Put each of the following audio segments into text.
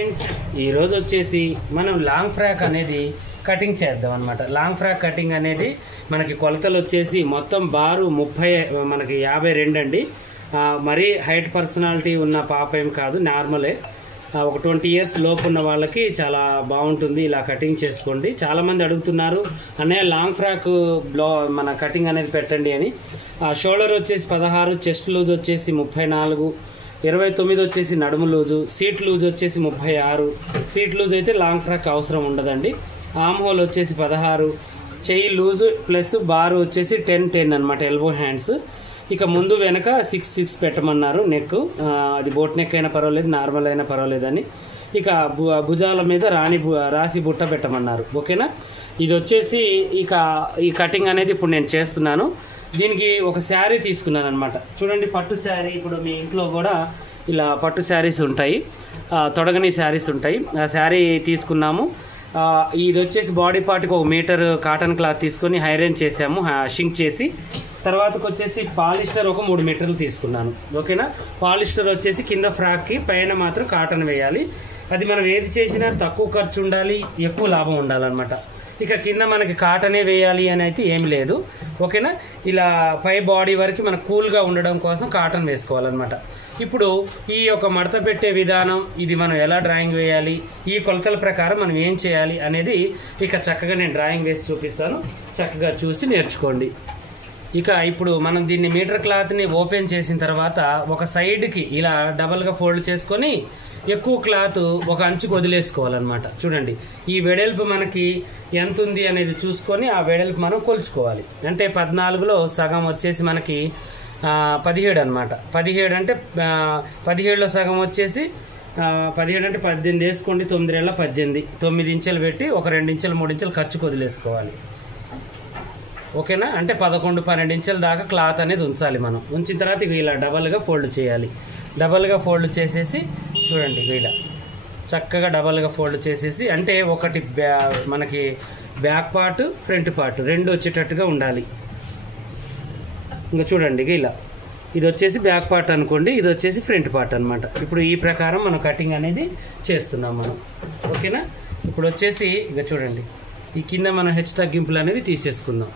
Friends ఈరోజు వచ్చేసి మనం లాంగ్ ఫ్రాక్ అనేది కటింగ్ చేద్దాం అనమాట. లాంగ్ ఫ్రాక్ కటింగ్ అనేది మనకి కొలతలు వచ్చేసి మొత్తం బారు 30 మనకి 52 అండి. మరీ హైట్ పర్సనాలిటీ ఉన్న పాప ఏం కాదు, నార్మలే. ఒక 20 ఇయర్స్ లోపు ఉన్న వాళ్ళకి చాలా బాగుంటుంది. ఇలా కటింగ్ చేసుకోండి. చాలామంది అడుగుతున్నారు అన్నయ్య లాంగ్ ఫ్రాక్ మన కటింగ్ అనేది పెట్టండి అని. షోల్డర్ వచ్చేసి 16, చెస్ట్ లూజ్ వచ్చేసి 34, 29 వచ్చేసి నడుము లూజు, సీట్ లూజ్ వచ్చేసి 36. సీట్ లూజ్ అయితే లాంగ్ ఫ్రాక్ అవసరం ఉండదండి. ఆమ్ హోల్ వచ్చేసి 16, చెయ్యి లూజు ప్లస్ బారు వచ్చేసి 10 అనమాట, ఎల్బో హ్యాండ్స్. ఇక ముందు వెనక 6 పెట్టమన్నారు. నెక్ అది బోట్ నెక్ అయినా పర్వాలేదు, నార్మల్ అయినా పర్వాలేదని. ఇక భుజాల మీద రాసి బుట్ట పెట్టమన్నారు. ఓకేనా. ఇది వచ్చేసి ఇక ఈ కటింగ్ అనేది ఇప్పుడు నేను చేస్తున్నాను. దీనికి ఒక శారీ తీసుకున్నాను అనమాట. చూడండి, పట్టు శారీ. ఇప్పుడు మీ ఇంట్లో కూడా ఇలా పట్టు శారీస్ ఉంటాయి, తొడగని శారీస్ ఉంటాయి. ఆ శారీ తీసుకున్నాము. ఇది వచ్చేసి బాడీ పార్ట్కి 1 మీటర్ కాటన్ క్లాత్ తీసుకొని ఐరన్ చేసాము, షింక్ చేసి. తర్వాతకు వచ్చేసి పాలిస్టర్ ఒక 3 మీటర్లు తీసుకున్నాను. ఓకేనా. పాలిస్టర్ వచ్చేసి కింద ఫ్రాక్కి, పైన మాత్రం కాటన్ వేయాలి. అది మనం ఏది చేసినా తక్కువ ఖర్చు ఉండాలి, ఎక్కువ లాభం ఉండాలన్నమాట. ఇక కింద మనకి కాటనే వేయాలి అని అయితే ఏం లేదు. ఓకేనా. ఇలా పై బాడీ వరకు మనకు కూల్గా ఉండడం కోసం కాటన్ వేసుకోవాలన్నమాట. ఇప్పుడు ఈ యొక్క మడత పెట్టే విధానం, ఇది మనం ఎలా డ్రాయింగ్ వేయాలి, ఈ కొలతల ప్రకారం మనం ఏం చేయాలి అనేది ఇక చక్కగా నేను డ్రాయింగ్ వేసి చూపిస్తాను. చక్కగా చూసి నేర్చుకోండి. ఇక ఇప్పుడు మనం దీన్ని మీటర్ క్లాత్ని ఓపెన్ చేసిన తర్వాత ఒక సైడ్కి ఇలా డబల్గా ఫోల్డ్ చేసుకొని ఎక్కువ క్లాత్ ఒక అంచుకు వదిలేసుకోవాలన్నమాట. చూడండి, ఈ వెడల్పు మనకి ఎంత ఉంది అనేది చూసుకొని ఆ వెడల్పు మనం కొలుచుకోవాలి. అంటే 14లో సగం వచ్చేసి మనకి 17 అనమాట. 17 అంటే 17లో సగం వచ్చేసి 17 అంటే 18 వేసుకోండి. 9 18, 9 ఇంచులు పెట్టి ఒక 2 ఇంచులు 3 ఇంచులు ఖర్చుకు వదిలేసుకోవాలి. ఓకేనా. అంటే 11 12 ఇంచుల దాకా క్లాత్ అనేది ఉంచాలి మనం. ఉంచిన తర్వాత ఇక ఇలా డబల్గా ఫోల్డ్ చేయాలి. డబల్గా ఫోల్డ్ చేసేసి చూడండి, ఇలా చక్కగా డబల్గా ఫోల్డ్ చేసేసి, అంటే ఒకటి మనకి బ్యాక్ పార్ట్ ఫ్రంట్ పార్ట్ 2 వచ్చేటట్టుగా ఉండాలి. ఇంకా చూడండి, ఇలా ఇది వచ్చేసి బ్యాక్ పార్ట్ అనుకోండి, ఇది వచ్చేసి ఫ్రంట్ పార్ట్ అనమాట. ఇప్పుడు ఈ ప్రకారం మనం కటింగ్ అనేది చేస్తున్నాం మనం. ఓకేనా. ఇప్పుడు వచ్చేసి ఇక చూడండి, ఈ కింద మనం హెచ్చు తగ్గింపులు అనేవి తీసేసుకుందాం.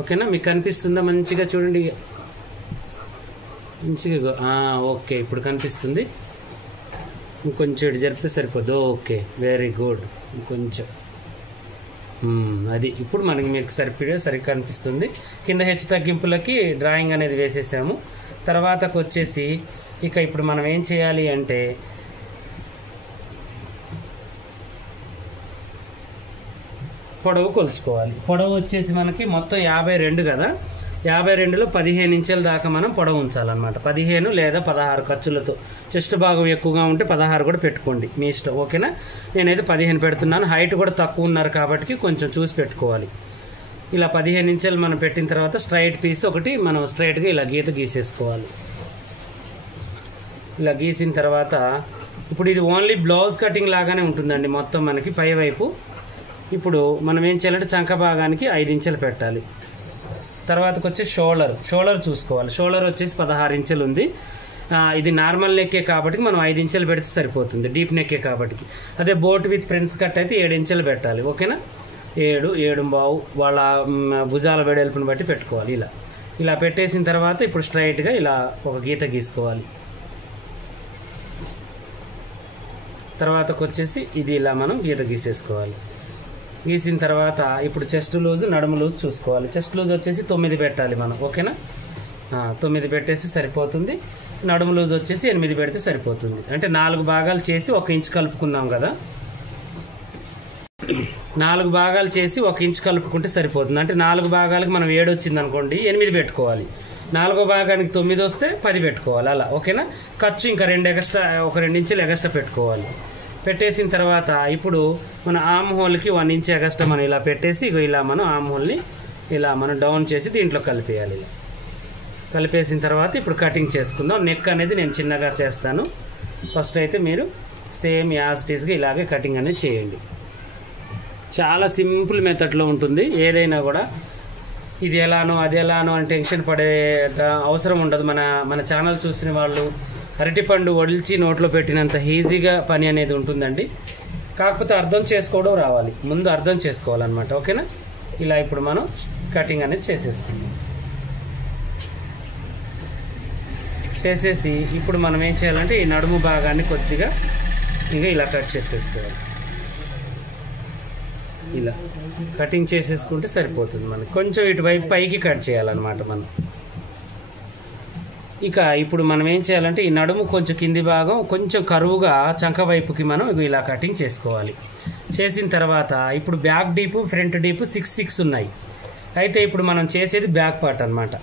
ఓకేనా. మీకు కనిపిస్తుందా మంచిగా? చూడండి మంచిగా. ఓకే, ఇప్పుడు కనిపిస్తుంది. ఇంకొంచెం ఇటు జరిపితే సరిపోద్దు. Okay, very good. ఇంకొంచెం అది ఇప్పుడు మనకి మీకు సరిగ్గా కనిపిస్తుంది. కింద హెచ్చు తగ్గింపులకి డ్రాయింగ్ అనేది వేసేసాము. తర్వాతకు వచ్చేసి ఇక ఇప్పుడు మనం ఏం చేయాలి అంటే పొడవు కొలుచుకోవాలి. పొడవు వచ్చేసి మనకి మొత్తం 52 కదా. 52లో 15 ఇంచుల దాకా మనం పొడవు ఉంచాలన్నమాట. 15 లేదా 16 ఖర్చులతో. చెస్ట్ భాగం ఎక్కువగా ఉంటే 16 కూడా పెట్టుకోండి, మీ ఇష్టం. ఓకేనా. నేనైతే 15 పెడుతున్నాను. హైట్ కూడా తక్కువ ఉన్నారు కాబట్టి కొంచెం చూసి పెట్టుకోవాలి. ఇలా 15 ఇంచులు మనం పెట్టిన తర్వాత స్ట్రైట్ పీస్ ఒకటి మనం స్ట్రైట్గా ఇలా గీసేసుకోవాలి. ఇలా గీసిన తర్వాత ఇప్పుడు ఇది ఓన్లీ బ్లౌజ్ కటింగ్ లాగానే ఉంటుందండి మొత్తం మనకి పై వైపు. ఇప్పుడు మనం ఏం చేయాలంటే చంక భాగానికి 5 ఇంచులు పెట్టాలి. తర్వాతకు వచ్చి షోల్డర్ చూసుకోవాలి. షోల్డర్ వచ్చేసి 16 ఇంచులు ఉంది. ఇది నార్మల్ నెక్కే కాబట్టి మనం 5 ఇంచులు పెడితే సరిపోతుంది, డీప్ నెక్కే కాబట్టి. అదే బోట్ విత్ ప్రిన్స్ కట్ అయితే 7 ఇంచులు పెట్టాలి. ఓకేనా. 7.5 వాళ్ళ భుజాల వెడల్పుని బట్టి పెట్టుకోవాలి. ఇలా పెట్టేసిన తర్వాత ఇప్పుడు స్ట్రైట్గా ఇలా ఒక గీత గీసుకోవాలి. తర్వాతకు వచ్చేసి ఇది ఇలా మనం గీత గీసేసుకోవాలి. గీసిన తర్వాత ఇప్పుడు చెస్ట్ లూజు నడుము లూజు చూసుకోవాలి. చెస్ట్ లూజ్ వచ్చేసి 9 పెట్టాలి మనం. ఓకేనా. 9 పెట్టేసి సరిపోతుంది. నడుము లూజ్ వచ్చేసి 8 పెడితే సరిపోతుంది. అంటే 4 భాగాలు చేసి 1 ఇంచు కలుపుకున్నాం కదా. 4 భాగాలు చేసి 1 ఇంచు కలుపుకుంటే సరిపోతుంది. అంటే 4 భాగాలకు మనం 7 వచ్చింది అనుకోండి, 8 పెట్టుకోవాలి. 4వ భాగానికి 9 వస్తే 10 పెట్టుకోవాలి. అలా. ఓకేనా. ఖర్చు ఇంకా 2 ఇంచులు ఎగస్ట్రా పెట్టుకోవాలి. పెట్టేసిన తర్వాత ఇప్పుడు మన ఆమ్ హోల్కి 1 ఇంచ్ ఎగస్ట్రా మనం ఇలా పెట్టేసి ఇలా మనం ఆమ్ హోల్ని ఇలా మనం డౌన్ చేసి దీంట్లో కలిపేయాలి. ఇలా కలిపేసిన తర్వాత ఇప్పుడు కటింగ్ చేసుకుందాం. నెక్ అనేది నేను చిన్నగా చేస్తాను. ఫస్ట్ అయితే మీరు సేమ్ యాజ్ ఇట్ ఈస్గా ఇలాగే కటింగ్ అనేది చేయండి. చాలా సింపుల్ మెథడ్లో ఉంటుంది ఏదైనా కూడా. ఇది ఎలానో అది ఎలానో అని టెన్షన్ పడే అవసరం ఉండదు. మన ఛానల్ చూసిన వాళ్ళు అరటిపండు వడిల్చి నోట్లో పెట్టినంత ఈజీగా పని అనేది ఉంటుందండి. కాకపోతే అర్థం చేసుకోవడం రావాలి, ముందు అర్థం చేసుకోవాలన్నమాట. ఓకేనా? ఇలా ఇప్పుడు మనం కటింగ్ అనేది చేసేసుకుందాం. చేసేసి ఇప్పుడు మనం ఏం చేయాలంటే ఈ నడుము భాగాన్ని కొద్దిగా ఇంకా ఇలా కట్ చేసేసుకోవాలి. ఇలా కటింగ్ చేసేసుకుంటే సరిపోతుంది మనకి. కొంచెం ఇటువైపు పైకి కట్ చేయాలన్నమాట మనం. ఇక ఇప్పుడు మనం ఏం చేయాలంటే ఈ నడుము కొంచెం కింది భాగం కొంచెం కరువుగా చంక వైపుకి మనం ఇలా కటింగ్ చేసుకోవాలి. చేసిన తర్వాత ఇప్పుడు బ్యాక్ డీపు ఫ్రంట్ డీపు 6 ఉన్నాయి. అయితే ఇప్పుడు మనం చేసేది బ్యాక్ పార్ట్ అనమాట.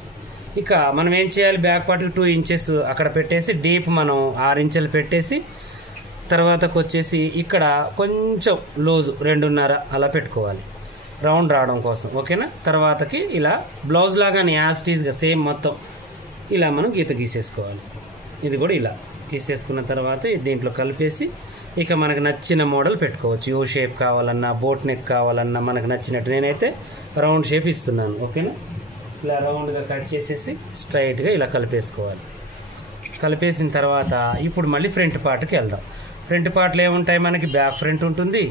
ఇక మనం ఏం చేయాలి, బ్యాక్ పార్ట్కి 2 ఇంచెస్ అక్కడ పెట్టేసి డీప్ మనం 6 ఇంచులు పెట్టేసి తర్వాతకు వచ్చేసి ఇక్కడ కొంచెం లోజు 2.5 అలా పెట్టుకోవాలి రౌండ్ రావడం కోసం. ఓకేనా? తర్వాతకి ఇలా బ్లౌజ్ లాగానే యాస్టీస్గా సేమ్ మొత్తం ఇలా మనం గీత గీసేసుకోవాలి. ఇది కూడా ఇలా గీసేసుకున్న తర్వాత దీంట్లో కలిపేసి ఇక మనకు నచ్చిన మోడల్ పెట్టుకోవచ్చు. యూ షేప్ కావాలన్నా, బోట్ నెక్ కావాలన్నా మనకు నచ్చినట్టు. నేనైతే రౌండ్ షేప్ ఇస్తున్నాను. ఓకేనా? ఇలా రౌండ్గా కట్ చేసేసి స్ట్రైట్గా ఇలా కలిపేసుకోవాలి. కలిపేసిన తర్వాత ఇప్పుడు మళ్ళీ ఫ్రంట్ పార్ట్కి వెళ్దాం. ఫ్రంట్ పార్ట్లో ఏముంటాయి మనకి, బ్యాక్ ఫ్రంట్ ఉంటుంది,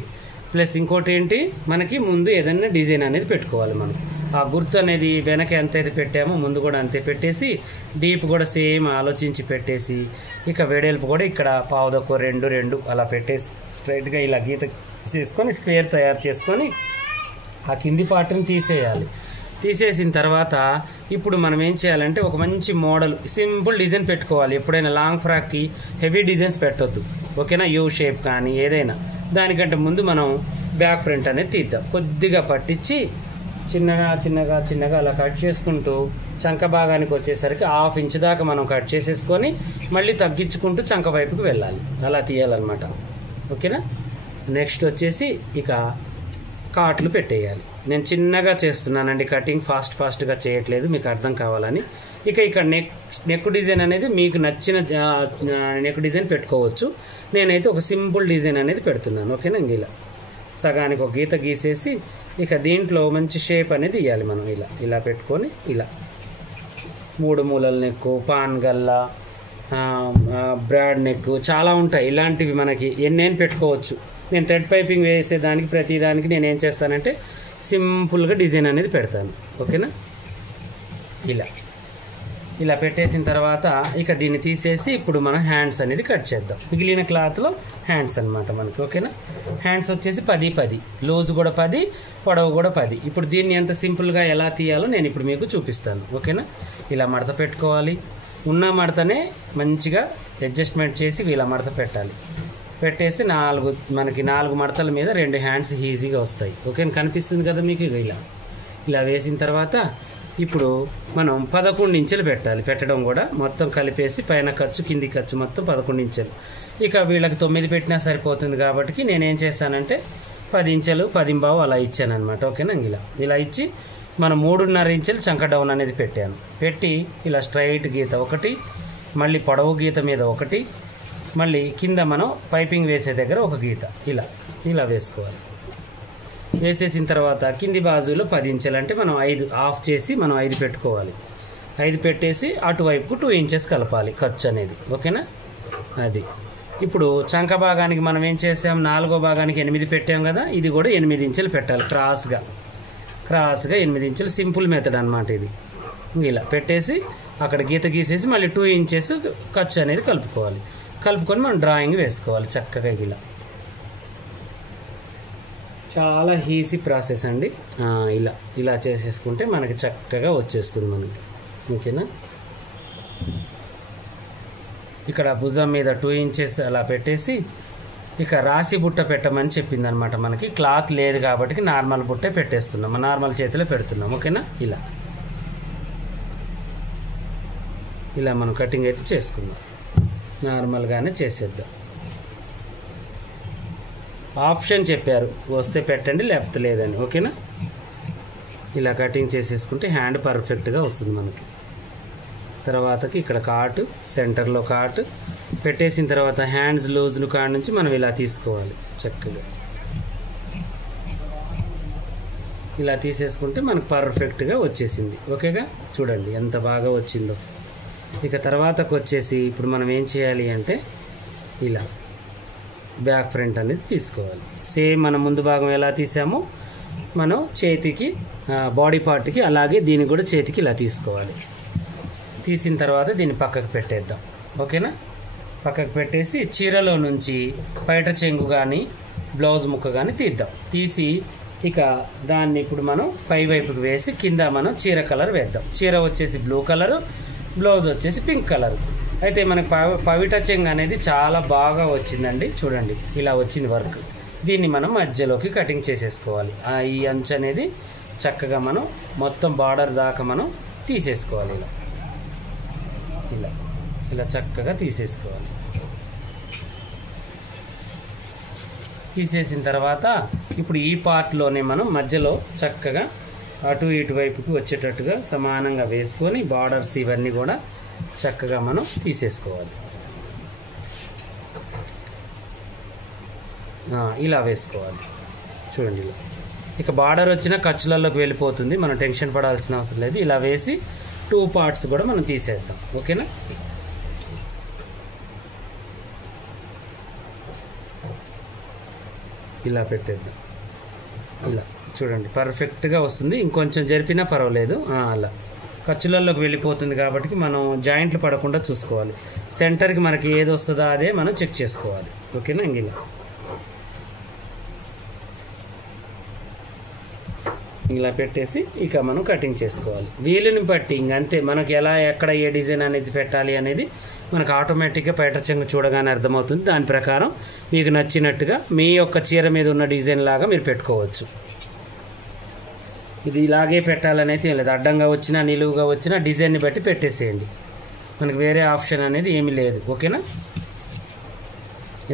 ప్లస్ ఇంకోటి ఏంటి మనకి ముందు ఏదైనా డిజైన్ అనేది పెట్టుకోవాలి. మనం ఆ గుర్తు అనేది వెనక ఎంత అయితే పెట్టామో ముందు కూడా అంతే పెట్టేసి డీప్ కూడా సేమ్ ఆలోచించి పెట్టేసి ఇక వెడల్పు కూడా ఇక్కడ పావుదొక్క 2 అలా పెట్టేసి స్ట్రైట్గా ఇలా గీత చేసుకొని స్క్వేర్ తయారు చేసుకొని ఆ కింది పార్ట్ని తీసేయాలి. తీసేసిన తర్వాత ఇప్పుడు మనం ఏం చేయాలంటే ఒక మంచి మోడల్ సింపుల్ డిజైన్ పెట్టుకోవాలి. ఎప్పుడైనా లాంగ్ ఫ్రాక్కి హెవీ డిజైన్స్ పెట్టొద్దు. ఓకేనా? యూ షేప్ కానీ ఏదైనా దానికంటే ముందు మనం బ్యాక్ ఫ్రంట్ అనేది తీద్దాం. కొద్దిగా పట్టించి చిన్నగా అలా కట్ చేసుకుంటూ చంక భాగానికి వచ్చేసరికి 1/2 ఇంచ్ దాకా మనం కట్ చేసేసుకొని మళ్ళీ తగ్గించుకుంటూ చంక వైపుకి వెళ్ళాలి. అలా తీయాలన్నమాట. ఓకేనా? నెక్స్ట్ వచ్చేసి ఇక కాట్లు పెట్టేయాలి. నేను చిన్నగా చేస్తున్నానండి కటింగ్, ఫాస్ట్గా చేయట్లేదు, మీకు అర్థం కావాలని. ఇక్కడ నెక్ డిజైన్ అనేది మీకు నచ్చిన నెక్ డిజైన్ పెట్టుకోవచ్చు. నేనైతే ఒక సింపుల్ డిజైన్ అనేది పెడుతున్నాను. ఓకేనా? ఇలా సగానికి ఒక గీత గీసేసి ఇక దీంట్లో మంచి షేప్ అనేది ఇవ్వాలి మనం. ఇలా పెట్టుకొని ఇలా 3 మూలల నెక్కు, పాన్ గల్లా, బ్రాడ్ నెక్ చాలా ఉంటాయి. ఇలాంటివి మనకి ఎన్నైనా పెట్టుకోవచ్చు. నేను థ్రెడ్ పైపింగ్ వేసేదానికి ప్రతిదానికి నేను ఏం చేస్తానంటే సింపుల్గా డిజైన్ అనేది పెడతాను. ఓకేనా? ఇలా పెట్టేసిన తర్వాత ఇక దీన్ని తీసేసి ఇప్పుడు మనం హ్యాండ్స్ అనేది కట్ చేద్దాం. మిగిలిన క్లాత్లో హ్యాండ్స్ అనమాట మనకి. ఓకేనా? హ్యాండ్స్ వచ్చేసి 10 లోజు కూడా 10, పొడవు కూడా 10. ఇప్పుడు దీన్ని ఎంత సింపుల్గా ఎలా తీయాలో నేను ఇప్పుడు మీకు చూపిస్తాను. ఓకేనా? ఇలా మడత పెట్టుకోవాలి. ఉన్న మడతనే మంచిగా అడ్జస్ట్మెంట్ చేసి ఇలా మడత పెట్టాలి. పెట్టేసి మనకి 4 మడతల మీద 2 హ్యాండ్స్ ఈజీగా వస్తాయి. ఓకేనా? కనిపిస్తుంది కదా మీకు. ఇలా వేసిన తర్వాత ఇప్పుడు మనం 11 ఇంచులు పెట్టాలి. పెట్టడం కూడా మొత్తం కలిపేసి పైన ఖర్చు కింది ఖర్చు మొత్తం 11 ఇంచులు. ఇక వీళ్ళకి 9 పెట్టినా సరిపోతుంది కాబట్టి నేనేం చేస్తానంటే 10 ఇంచులు 10 అలా ఇచ్చాను అనమాట. ఓకేనా? ఇలా ఇచ్చి మనం 3.5 ఇంచులు చంక డౌన్ అనేది పెట్టాను. పెట్టి ఇలా స్ట్రైట్ గీత ఒకటి, మళ్ళీ పొడవు గీత మీద ఒకటి, మళ్ళీ కింద మనం పైపింగ్ వేసే దగ్గర ఒక గీత ఇలా వేసుకోవాలి. వేసేసిన తర్వాత కింది బాజులో 10 ఇంచులు అంటే మనం 5 ఆఫ్ చేసి మనం 5 పెట్టుకోవాలి. 5 పెట్టేసి అటువైపుకు 2 ఇంచెస్ కలపాలి ఖర్చు అనేది. ఓకేనా? అది ఇప్పుడు చంక భాగానికి మనం ఏం చేసాం, 4వ భాగానికి 8 పెట్టాం కదా, ఇది కూడా 8 ఇంచులు పెట్టాలి. క్రాస్గా 8 ఇంచులు సింపుల్ మెథడ్ అనమాట ఇది. ఇలా పెట్టేసి అక్కడ గీత గీసేసి మళ్ళీ 2 ఇంచెస్ ఖర్చు అనేది కలుపుకొని మనం డ్రాయింగ్ వేసుకోవాలి చక్కగా. చాలా ఈజీ ప్రాసెస్ అండి. ఇలా చేసేసుకుంటే మనకి చక్కగా వచ్చేస్తుంది మనకి. ఓకేనా? ఇక్కడ భుజం మీద 2 ఇంచెస్ అలా పెట్టేసి ఇక రాసి బుట్ట పెట్టమని చెప్పింది అనమాట. మనకి క్లాత్ లేదు కాబట్టి నార్మల్ బుట్టే పెట్టేస్తున్నాం, నార్మల్ చేతిలో పెడుతున్నాం. ఓకేనా? ఇలా మనం కటింగ్ అయితే చేసుకుందాం. నార్మల్గానే చేసేద్దాం. ఆప్షన్ చెప్పారు, వస్తే పెట్టండి లేకపోతే లేదని. ఓకేనా? ఇలా కటింగ్ చేసేసుకుంటే హ్యాండ్ పర్ఫెక్ట్గా వస్తుంది మనకి. తర్వాతకి ఇక్కడ కాటు, సెంటర్లో కాటు పెట్టేసిన తర్వాత హ్యాండ్స్ లూజ్లు కాడ నుంచి మనం ఇలా తీసుకోవాలి చక్కగా. ఇలా తీసేసుకుంటే మనకు పర్ఫెక్ట్గా వచ్చేసింది. ఓకేగా? చూడండి ఎంత బాగా వచ్చిందో. ఇక తర్వాతకు వచ్చేసి ఇప్పుడు మనం ఏం చేయాలి అంటే ఇలా బ్యాక్ ఫ్రంట్ అనేది తీసుకోవాలి. సేమ్ మనం ముందు భాగం ఎలా తీసామో మనం చేతికి బాడీ పార్ట్కి అలాగే దీన్ని కూడా చేతికి ఇలా తీసుకోవాలి. తీసిన తర్వాత దీన్ని పక్కకు పెట్టేద్దాం. ఓకేనా? పక్కకు పెట్టేసి చీరలో నుంచి పైట చెంగు కానీ బ్లౌజ్ ముక్క కానీ తీద్దాం. తీసి ఇక దాన్ని ఇప్పుడు మనం పై వైపుకి వేసి కింద మనం చీర కలర్ వేద్దాం. చీర వచ్చేసి బ్లూ కలరు, బ్లౌజ్ వచ్చేసి పింక్ కలర్. అయితే మనకి పవిట చెంగు అనేది చాలా బాగా వచ్చిందండి. చూడండి ఇలా వచ్చింది వర్క్. దీన్ని మనం మధ్యలోకి కటింగ్ చేసేసుకోవాలి. ఈ అంచు అనేది చక్కగా మనం మొత్తం బార్డర్ దాకా మనం తీసేసుకోవాలి. ఇలా ఇలా ఇలా చక్కగా తీసేసుకోవాలి. తీసేసిన తర్వాత ఇప్పుడు ఈ పార్ట్లోనే మనం మధ్యలో చక్కగా అటు ఇటు వైపుకి వచ్చేటట్టుగా సమానంగా వేసుకొని బార్డర్స్ ఇవన్నీ కూడా చక్కగా మనం తీసేసుకోవాలి. ఇలా వేసుకోవాలి. చూడండి ఇలా. ఇక బార్డర్ వచ్చిన ఖర్చులలోకి వెళ్ళిపోతుంది, మనం టెన్షన్ పడాల్సిన అవసరం లేదు. ఇలా వేసి 2 పార్ట్స్ కూడా మనం తీసేద్దాం. ఓకేనా? ఇలా పెట్టేద్దాం. ఇలా చూడండి పర్ఫెక్ట్గా వస్తుంది. ఇంకొంచెం జరిపినా పర్వాలేదు. అలా ఖర్చులలోకి వెళ్ళిపోతుంది కాబట్టి మనం జాయింట్లు పడకుండా చూసుకోవాలి. సెంటర్కి మనకి ఏది వస్తుందో అదే మనం చెక్ చేసుకోవాలి. ఓకేనా? ఇలా ఇలా పెట్టేసి ఇక మనం కటింగ్ చేసుకోవాలి. వీలుని బట్టి అంతే. మనకి ఎలా ఎక్కడ ఏ డిజైన్ అనేది పెట్టాలి అనేది మనకు ఆటోమేటిక్గా పైట చెంగు చూడగానే అర్థమవుతుంది. దాని ప్రకారం మీకు నచ్చినట్టుగా మీ యొక్క చీర మీద ఉన్న డిజైన్ లాగా మీరు పెట్టుకోవచ్చు. ఇది ఇలాగే పెట్టాలనేది ఏం లేదు. అడ్డంగా వచ్చినా నిలువుగా వచ్చినా డిజైన్ని బట్టి పెట్టేసేయండి. మనకు వేరే ఆప్షన్ అనేది ఏమీ లేదు. ఓకేనా?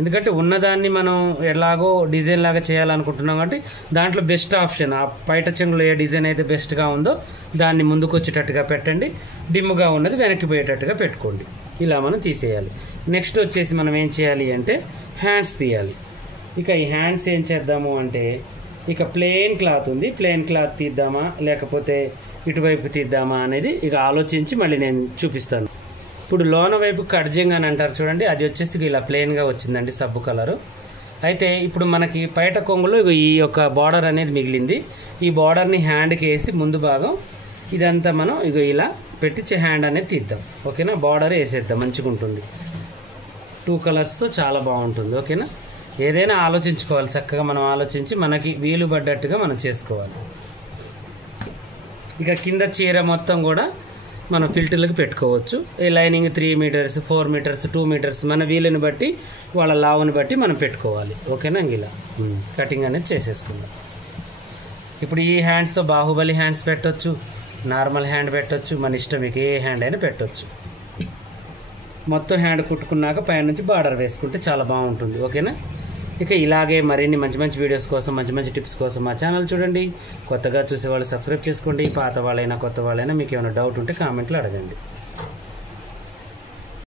ఎందుకంటే ఉన్నదాన్ని మనం ఎలాగో డిజైన్ లాగా చేయాలనుకుంటున్నాం కాబట్టి దాంట్లో బెస్ట్ ఆప్షన్ ఆ పైట చెంగులో ఏ డిజైన్ అయితే బెస్ట్గా ఉందో దాన్ని ముందుకు వచ్చేటట్టుగా పెట్టండి. డిమ్గా ఉన్నది వెనక్కి పోయేటట్టుగా పెట్టుకోండి. ఇలా మనం తీసేయాలి. నెక్స్ట్ వచ్చేసి మనం ఏం చేయాలి అంటే హ్యాండ్స్ తీయాలి. ఇక ఈ హ్యాండ్స్ ఏం చేద్దాము అంటే ఇక ప్లెయిన్ క్లాత్ ఉంది. ప్లెయిన్ క్లాత్ తీద్దామా లేకపోతే ఇటువైపు తీద్దామా అనేది ఇక ఆలోచించి మళ్ళీ నేను చూపిస్తాను. ఇప్పుడు లోన వైపు కడ్జింగ్ అని అంటారు చూడండి, అది వచ్చేసి ఇలా ప్లెయిన్గా వచ్చిందండి సబ్బు కలరు. అయితే ఇప్పుడు మనకి పైట కొంగులో ఈ యొక్క బార్డర్ అనేది మిగిలింది. ఈ బార్డర్ని హ్యాండ్కి వేసి ముందు భాగం ఇదంతా మనం ఇలా పెట్టి హ్యాండ్ అనేది తీద్దాం. ఓకేనా? బార్డర్ వేసేద్దాం, మంచిగా ఉంటుంది. 2 కలర్స్తో చాలా బాగుంటుంది. ఓకేనా? ఏదైనా ఆలోచించుకోవాలి చక్కగా. మనం ఆలోచించి మనకి వీలు పడ్డట్టుగా మనం చేసుకోవాలి. ఇక కింద చీర మొత్తం కూడా మనం ఫిల్టర్లకు పెట్టుకోవచ్చు. ఈ లైనింగ్ 3 మీటర్స్ 4 మీటర్స్ 2 మీటర్స్ మన వీలుని బట్టి వాళ్ళ లావుని బట్టి మనం పెట్టుకోవాలి. ఓకేనా? ఇలా కటింగ్ అనేది చేసేసుకుందాం. ఇప్పుడు ఈ హ్యాండ్స్తో బాహుబలి హ్యాండ్స్ పెట్టవచ్చు, నార్మల్ హ్యాండ్ పెట్టవచ్చు, మన ఇష్టం. మీకు ఏ హ్యాండ్ అయినా పెట్టవచ్చు. మొత్తం హ్యాండ్ కుట్టుకున్నాక పైనుంచి బార్డర్ వేసుకుంటే చాలా బాగుంటుంది. ఓకేనా? ఇక ఇలాగే మరిన్ని మంచి మంచి వీడియోస్ కోసం మంచి మంచి టిప్స్ కోసం మా ఛానల్ చూడండి. కొత్తగా చూసేవాళ్ళు సబ్స్క్రైబ్ చేసుకోండి. పాత వాళ్ళైనా కొత్త వాళ్ళైనా మీకు ఏమైనా డౌట్ ఉంటే కామెంట్లో అడగండి.